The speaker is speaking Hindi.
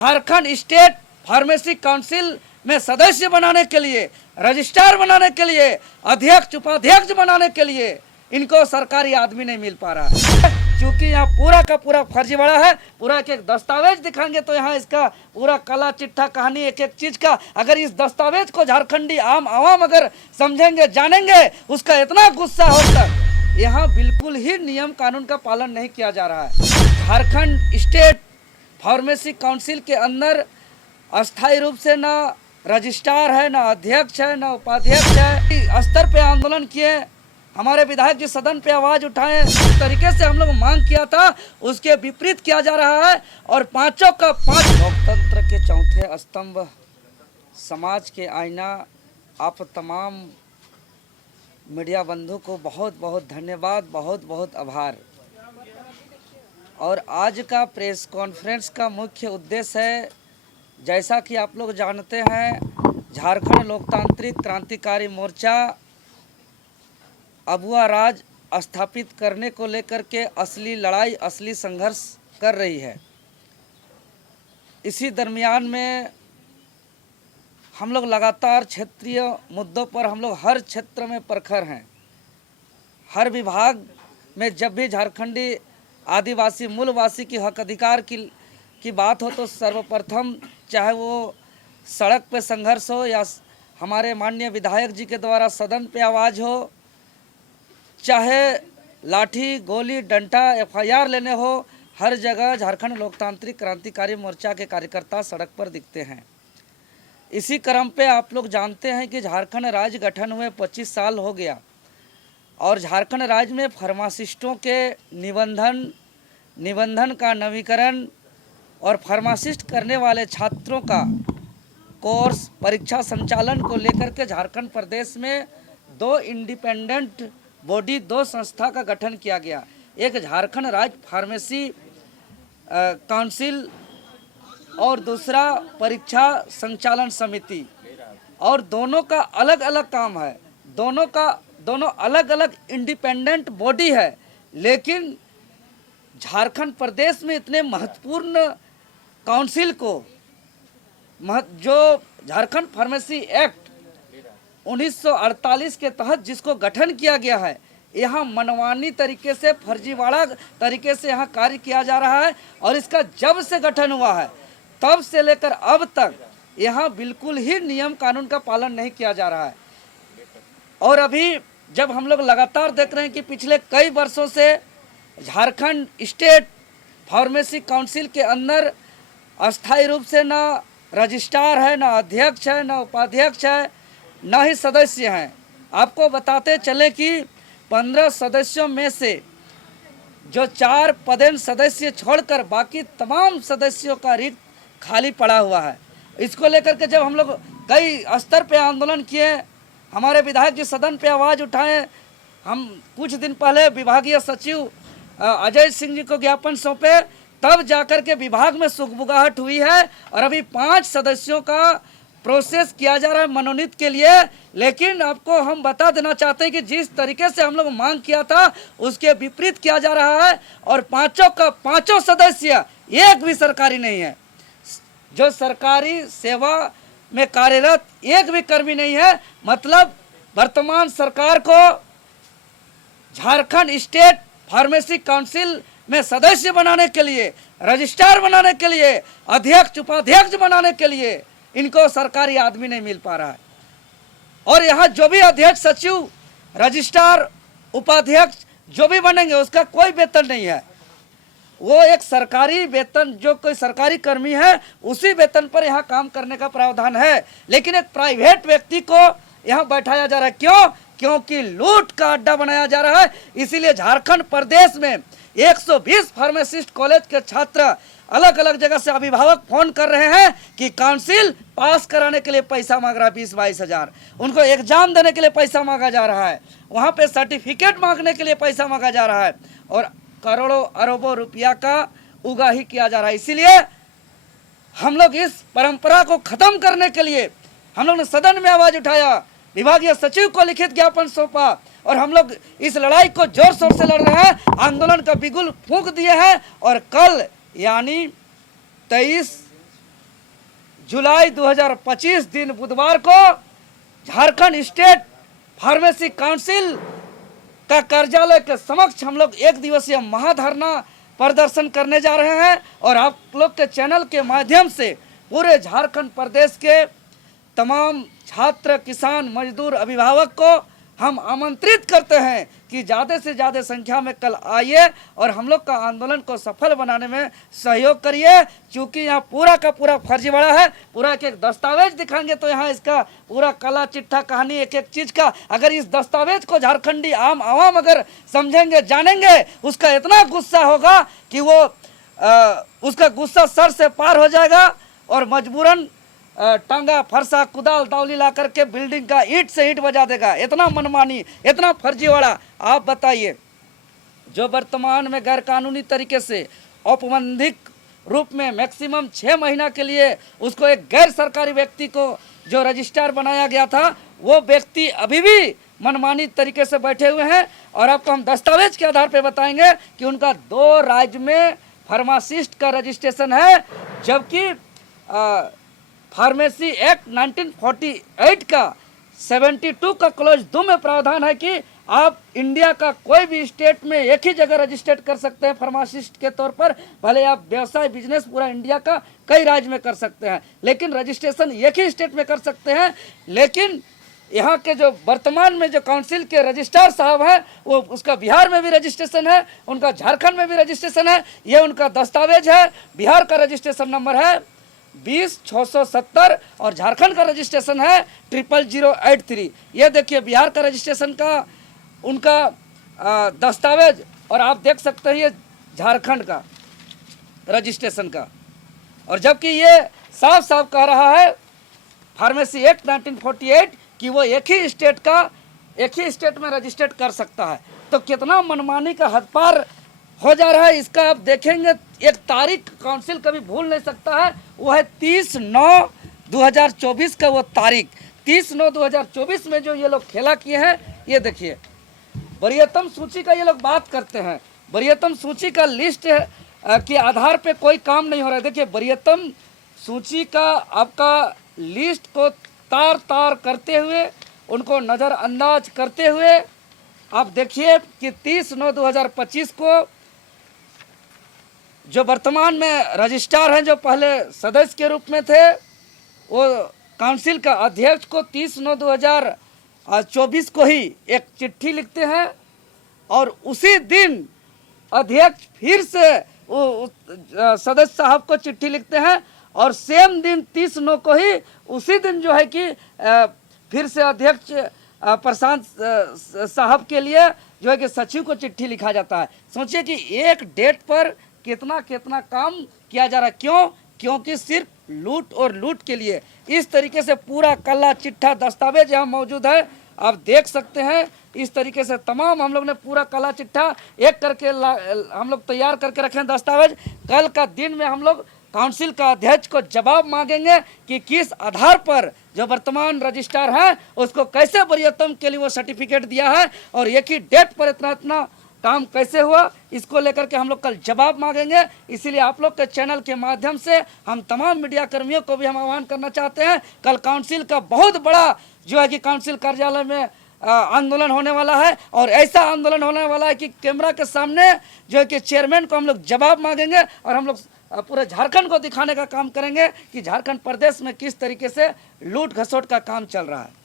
झारखंड स्टेट फार्मेसी काउंसिल में सदस्य बनाने के लिए, रजिस्ट्रार बनाने के लिए, अध्यक्ष उपाध्यक्ष बनाने के लिए इनको सरकारी आदमी नहीं मिल पा रहा है। क्योंकि यहाँ पूरा का पूरा फर्जीवाड़ा है। पूरा एक एक दस्तावेज दिखाएंगे तो यहाँ इसका पूरा कला चिट्ठा कहानी एक एक चीज का, अगर इस दस्तावेज को झारखंडी आम आवाम अगर समझेंगे जानेंगे, उसका इतना गुस्सा होता है। यहाँ बिल्कुल ही नियम कानून का पालन नहीं किया जा रहा है। झारखंड स्टेट फार्मेसी काउंसिल के अंदर अस्थायी रूप से ना रजिस्ट्रार है, ना अध्यक्ष है, ना उपाध्यक्ष है। स्तर पे आंदोलन किए, हमारे विधायक जी सदन पे आवाज उठाए, जिस तरीके से हम लोग मांग किया था उसके विपरीत किया जा रहा है। और पांचों का पांच लोकतंत्र के चौथे स्तंभ, समाज के आईना, आप तमाम मीडिया बंधु को बहुत बहुत धन्यवाद, बहुत बहुत आभार। और आज का प्रेस कॉन्फ्रेंस का मुख्य उद्देश्य है, जैसा कि आप लोग जानते हैं, झारखंड लोकतांत्रिक क्रांतिकारी मोर्चा अबुआ राज स्थापित करने को लेकर के असली लड़ाई, असली संघर्ष कर रही है। इसी दरमियान में हम लोग लगातार क्षेत्रीय मुद्दों पर हम लोग हर क्षेत्र में प्रखर हैं। हर विभाग में जब भी झारखंडी आदिवासी मूलवासी की हक अधिकार की बात हो तो सर्वप्रथम, चाहे वो सड़क पे संघर्ष हो या हमारे माननीय विधायक जी के द्वारा सदन पे आवाज़ हो, चाहे लाठी गोली डंडा FIR लेने हो, हर जगह झारखंड लोकतांत्रिक क्रांतिकारी मोर्चा के कार्यकर्ता सड़क पर दिखते हैं। इसी क्रम पे आप लोग जानते हैं कि झारखंड राज्य गठन हुए 25 साल हो गया और झारखंड राज्य में फार्मासिस्टों के निबंधन का नवीकरण और फार्मासिस्ट करने वाले छात्रों का कोर्स परीक्षा संचालन को लेकर के झारखंड प्रदेश में दो इंडिपेंडेंट बॉडी, दो संस्था का गठन किया गया। एक झारखंड राज्य फार्मेसी काउंसिल और दूसरा परीक्षा संचालन समिति, और दोनों का अलग अलग काम है। दोनों अलग अलग इंडिपेंडेंट बॉडी है, लेकिन झारखंड प्रदेश में इतने महत्वपूर्ण काउंसिल को, जो झारखंड फार्मेसी एक्ट 1948 के तहत जिसको गठन किया गया है, यहाँ मनमानी तरीके से, फर्जीवाड़ा तरीके से यहाँ कार्य किया जा रहा है। और इसका जब से गठन हुआ है तब से लेकर अब तक यहाँ बिल्कुल ही नियम कानून का पालन नहीं किया जा रहा है। और अभी जब हम लोग लगातार देख रहे हैं कि पिछले कई वर्षों से झारखंड स्टेट फार्मेसी काउंसिल के अंदर अस्थायी रूप से ना रजिस्ट्रार है, ना अध्यक्ष है, ना उपाध्यक्ष है, ना ही सदस्य हैं। आपको बताते चले कि 15 सदस्यों में से जो 4 पदेन सदस्य छोड़कर बाकी तमाम सदस्यों का रिक्त खाली पड़ा हुआ है। इसको लेकर के जब हम लोग कई स्तर पे आंदोलन किए, हमारे विधायक जी सदन पे आवाज़ उठाए, हम कुछ दिन पहले विभागीय सचिव अजय सिंह जी को ज्ञापन सौंपे, तब जाकर के विभाग में सुगबुगाहट हुई है। और अभी 5 सदस्यों का प्रोसेस किया जा रहा है मनोनीत के लिए। लेकिन आपको हम बता देना चाहते हैं कि जिस तरीके से हम लोग मांग किया था उसके विपरीत किया जा रहा है। और पांचों का पांचों सदस्य एक भी सरकारी नहीं है, जो सरकारी सेवा में कार्यरत एक भी कर्मी नहीं है। मतलब वर्तमान सरकार को झारखंड स्टेट फार्मेसी काउंसिल में सदस्य बनाने के लिए, रजिस्ट्रार बनाने के लिए, अध्यक्ष उपाध्यक्ष बनाने के लिए इनको सरकारी आदमी नहीं मिल पा रहा है। और यहाँ जो भी अध्यक्ष, सचिव, रजिस्ट्रार, उपाध्यक्ष जो भी बनेंगे उसका कोई वेतन नहीं है। वो एक सरकारी वेतन, जो कोई सरकारी कर्मी है उसी वेतन पर यहाँ काम करने का प्रावधान है। लेकिन एक प्राइवेट व्यक्ति को यहाँ बैठाया जा रहा है। क्यों? क्योंकि लूट का अड्डा बनाया जा रहा है। इसीलिए झारखंड प्रदेश में 120 फार्मासिस्ट कॉलेज के छात्र अलग अलग जगह से अभिभावक फोन कर रहे हैं कि काउंसिल पास कराने के लिए पैसा मांग रहा है 20-22 हज़ार, उनको एग्जाम देने के लिए पैसा मांगा जा रहा है, वहाँ पे सर्टिफिकेट मांगने के लिए पैसा मांगा जा रहा है, और करोड़ों अरबों रुपया का उगाही किया जा रहा है। इसीलिए हम लोग इस परंपरा को खत्म करने के लिए हम लोग ने सदन में आवाज उठाया, विभागीय सचिव को लिखित ज्ञापन सौंपा, और हम लोग इस लड़ाई को जोर शोर से लड़ रहे हैं। आंदोलन का बिगुल फूंक दिए हैं। और कल यानी 23 जुलाई 2025 दिन बुधवार को झारखंड स्टेट फार्मेसी काउंसिल का कार्यालय के समक्ष हम लोग 1 दिवसीय महाधरना प्रदर्शन करने जा रहे हैं। और आप लोग के चैनल के माध्यम से पूरे झारखंड प्रदेश के तमाम छात्र, किसान, मजदूर, अभिभावक को हम आमंत्रित करते हैं कि ज़्यादा से ज़्यादा संख्या में कल आइए और हम लोग का आंदोलन को सफल बनाने में सहयोग करिए। क्योंकि यहाँ पूरा का पूरा फर्जीवाड़ा है। पूरा एक दस्तावेज दिखाएंगे तो यहाँ इसका पूरा काला चिट्ठा कहानी एक एक चीज़ का, अगर इस दस्तावेज को झारखंडी आम आवाम अगर समझेंगे, जानेंगे, उसका इतना गुस्सा होगा कि वो उसका गुस्सा सर से पार हो जाएगा और मजबूरन टांगा, फरसा, कुदाल, दावली ला करके बिल्डिंग का ईंट से ईंट बजा देगा। इतना मनमानी, इतना फर्जीवाड़ा। आप बताइए, जो वर्तमान में गैरकानूनी तरीके से औपबंधिक रूप में मैक्सिमम 6 महीना के लिए उसको एक गैर सरकारी व्यक्ति को जो रजिस्ट्रार बनाया गया था, वो व्यक्ति अभी भी मनमानी तरीके से बैठे हुए हैं। और आपको हम दस्तावेज के आधार पर बताएंगे कि उनका 2 राज्य में फार्मासिस्ट का रजिस्ट्रेशन है, जबकि फार्मेसी एक्ट 1948 का 72 का क्लॉज 2 में प्रावधान है कि आप इंडिया का कोई भी स्टेट में एक ही जगह रजिस्टर्ड कर सकते हैं फार्मासिस्ट के तौर पर। भले आप व्यवसाय, बिजनेस पूरा इंडिया का कई राज्य में कर सकते हैं, लेकिन रजिस्ट्रेशन एक ही स्टेट में कर सकते हैं। लेकिन यहाँ के जो वर्तमान में जो काउंसिल के रजिस्ट्रार साहब हैं, वो उसका बिहार में भी रजिस्ट्रेशन है, उनका झारखंड में भी रजिस्ट्रेशन है। ये उनका दस्तावेज है। बिहार का रजिस्ट्रेशन नंबर है 20,670 और झारखंड का रजिस्ट्रेशन है 00083। ये देखिए बिहार का रजिस्ट्रेशन का उनका दस्तावेज, और आप देख सकते हैं ये झारखंड का रजिस्ट्रेशन का। और जबकि ये साफ साफ कह रहा है फार्मेसी एक्ट 1948 कि वो एक ही स्टेट में रजिस्टर्ड कर सकता है। तो कितना मनमानी का हद पार हो जा रहा है, इसका आप देखेंगे। एक तारीख काउंसिल कभी भूल नहीं सकता है, वो है 30/9/2024 का वो तारीख। 30/9/2024 में जो ये लोग खेला किए हैं, ये देखिए वरीयतम सूची का ये लोग बात करते हैं। वरीयतम सूची का लिस्ट के आधार पे कोई काम नहीं हो रहा है। देखिए वरीयतम सूची का आपका लिस्ट को तार तार करते हुए, उनको नज़रअंदाज करते हुए आप देखिए कि 30/9/2025 को जो वर्तमान में रजिस्ट्रार हैं, जो पहले सदस्य के रूप में थे, वो काउंसिल का अध्यक्ष को 30/9/2024 को ही एक चिट्ठी लिखते हैं और उसी दिन अध्यक्ष फिर से वो सदस्य साहब को चिट्ठी लिखते हैं और सेम दिन 30/9 को ही उसी दिन जो है कि फिर से अध्यक्ष प्रशांत साहब के लिए जो है कि सचिव को चिट्ठी लिखा जाता है। सोचिए कि एक डेट पर कितना कितना काम किया जा रहा है। क्यों? क्योंकि सिर्फ लूट और लूट के लिए। इस तरीके से पूरा काला चिट्ठा दस्तावेज यहाँ मौजूद है, आप देख सकते हैं। इस तरीके से तमाम हम लोग ने पूरा काला चिट्ठा एक करके हम लोग तैयार करके रखे हैं दस्तावेज। कल का दिन में हम लोग काउंसिल का अध्यक्ष को जवाब मांगेंगे कि किस आधार पर जो वर्तमान रजिस्ट्रार है उसको कैसे वरीयतम के लिए वो सर्टिफिकेट दिया है और एक ही डेट पर इतना इतना काम कैसे हुआ, इसको लेकर के हम लोग कल जवाब मांगेंगे। इसीलिए आप लोग के चैनल के माध्यम से हम तमाम मीडिया कर्मियों को भी हम आह्वान करना चाहते हैं। कल काउंसिल का बहुत बड़ा जो है कि काउंसिल कार्यालय में आंदोलन होने वाला है और ऐसा आंदोलन होने वाला है कि कैमरा के सामने जो है कि चेयरमैन को हम लोग जवाब मांगेंगे और हम लोग पूरे झारखंड को दिखाने का काम करेंगे कि झारखंड प्रदेश में किस तरीके से लूट घसोट का काम चल रहा है।